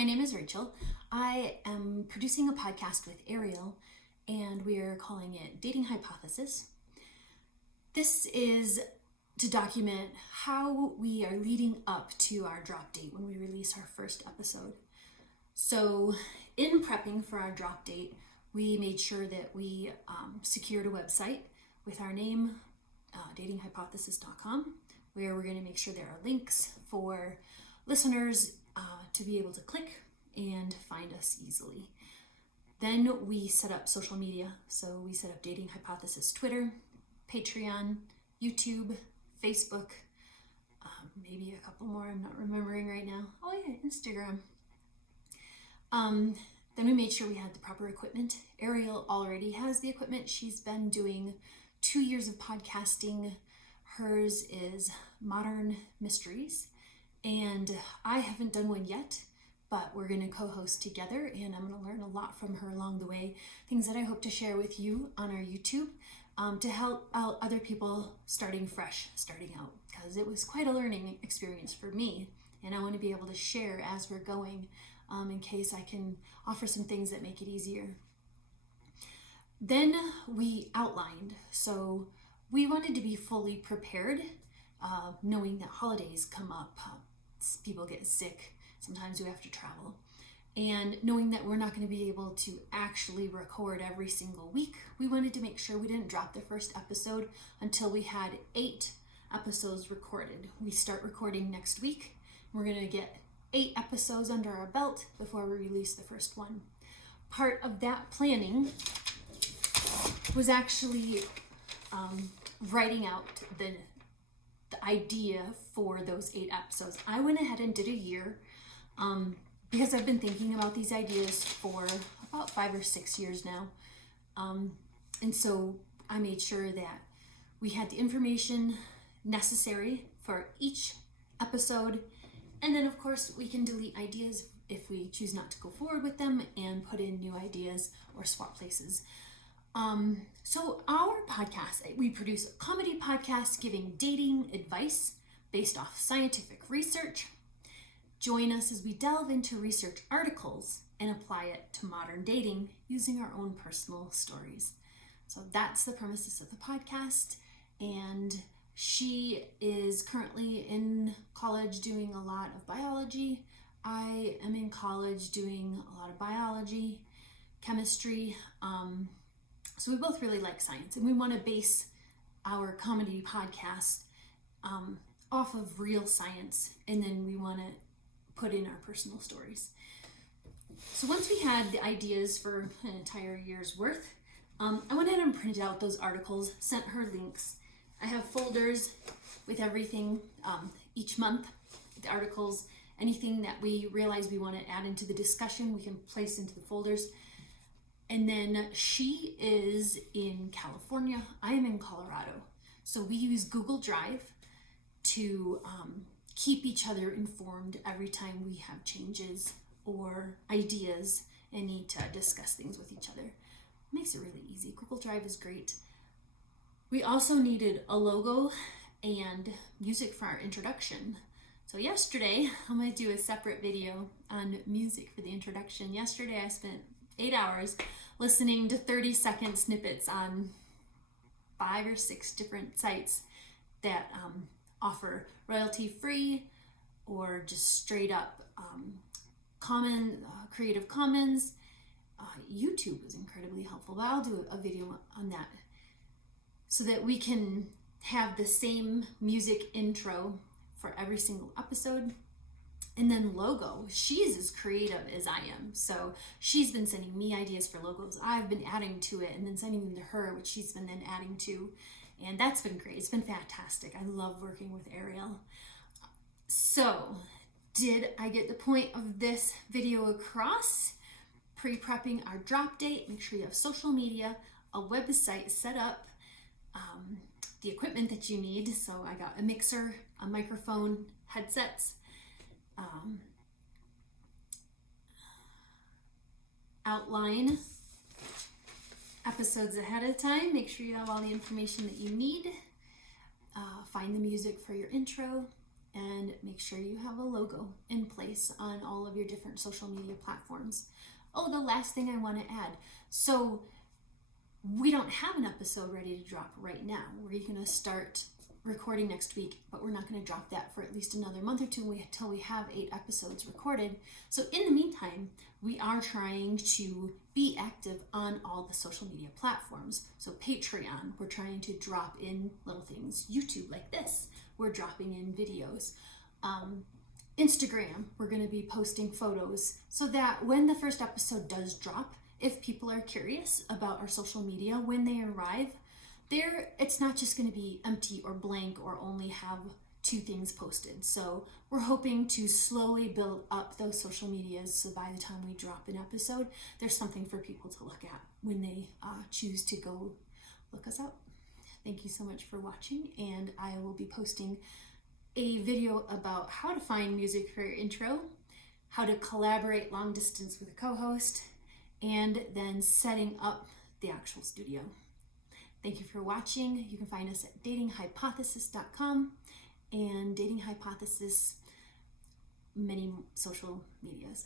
My name is Rachel. I am producing a podcast with Ariel, and we are calling it DatingHypothesis. This is to document how we are leading up to our drop date when we release our first episode. So in prepping for our drop date, we made sure that we secured a website with our name, DatingHypothesis.com, where we're going to make sure there are links for listeners to be able to click and find us easily. Then we set up social media. So we set up Dating Hypothesis Twitter, Patreon, YouTube, Facebook, maybe a couple more I'm not remembering right now. Oh yeah, Instagram. Then we made sure we had the proper equipment. Ariel already has the equipment. She's been doing 2 years of podcasting. Hers is Modern Mysteries. And I haven't done one yet, but we're going to co-host together, and I'm going to learn a lot from her along the way. Things that I hope to share with you on our YouTube to help out other people starting out, because it was quite a learning experience for me. And I want to be able to share as we're going in case I can offer some things that make it easier. Then we outlined. So we wanted to be fully prepared, knowing that holidays come up. People get sick, sometimes we have to travel, and knowing that we're not going to be able to actually record every single week, we wanted to make sure we didn't drop the first episode until we had 8 episodes recorded. We start recording next week. We're going to get 8 episodes under our belt before we release the first one. Part of that planning was actually writing out the idea for those 8 episodes. I went ahead and did a year because I've been thinking about these ideas for about 5 or 6 years now. And so I made sure that we had the information necessary for each episode. And then of course we can delete ideas if we choose not to go forward with them and put in new ideas or swap places. So our podcast, we produce a comedy podcast giving dating advice based off scientific research. Join us as we delve into research articles and apply it to modern dating using our own personal stories. So that's the premises of the podcast. And she is currently in college doing a lot of biology. I am in college doing a lot of biology, chemistry. So we both really like science, and we want to base our comedy podcast off of real science, and then we want to put in our personal stories. So once we had the ideas for an entire year's worth, I went ahead and printed out those articles, sent her links. I have folders with everything each month, the articles, anything that we realize we want to add into the discussion, we can place into the folders. And then she is in California, I am in Colorado. So we use Google Drive to keep each other informed every time we have changes or ideas and need to discuss things with each other. It makes it really easy. Google Drive is great. We also needed a logo and music for our introduction. So yesterday, I'm going to do a separate video on music for the introduction. Yesterday I spent 8 hours listening to 30-second snippets on 5 or 6 different sites that offer royalty-free or just straight up Creative Commons. YouTube was incredibly helpful, but I'll do a video on that so that we can have the same music intro for every single episode. And then logo, she's as creative as I am. So she's been sending me ideas for logos. I've been adding to it and then sending them to her, which she's been then adding to. And that's been great. It's been fantastic. I love working with Ariel. So did I get the point of this video across? Pre-prepping our drop date, make sure you have social media, a website set up, the equipment that you need. So I got a mixer, a microphone, headsets, outline episodes ahead of time. Make sure you have all the information that you need. Find the music for your intro. and make sure you have a logo in place on all of your different social media platforms. Oh, the last thing I want to add. So we don't have an episode ready to drop right now. We're going to start recording next week, but we're not going to drop that for at least another month or two until we have 8 episodes recorded. So in the meantime, we are trying to be active on all the social media platforms. So Patreon, we're trying to drop in little things. YouTube, like this, we're dropping in videos. Instagram, we're going to be posting photos so that when the first episode does drop, if people are curious about our social media when they arrive, it's not just going to be empty or blank or only have 2 things posted. So we're hoping to slowly build up those social medias so by the time we drop an episode, there's something for people to look at when they choose to go look us up. Thank you so much for watching, and I will be posting a video about how to find music for your intro, how to collaborate long distance with a co-host, and then setting up the actual studio. Thank you for watching. You can find us at DatingHypothesis.com and Dating Hypothesis, many social medias.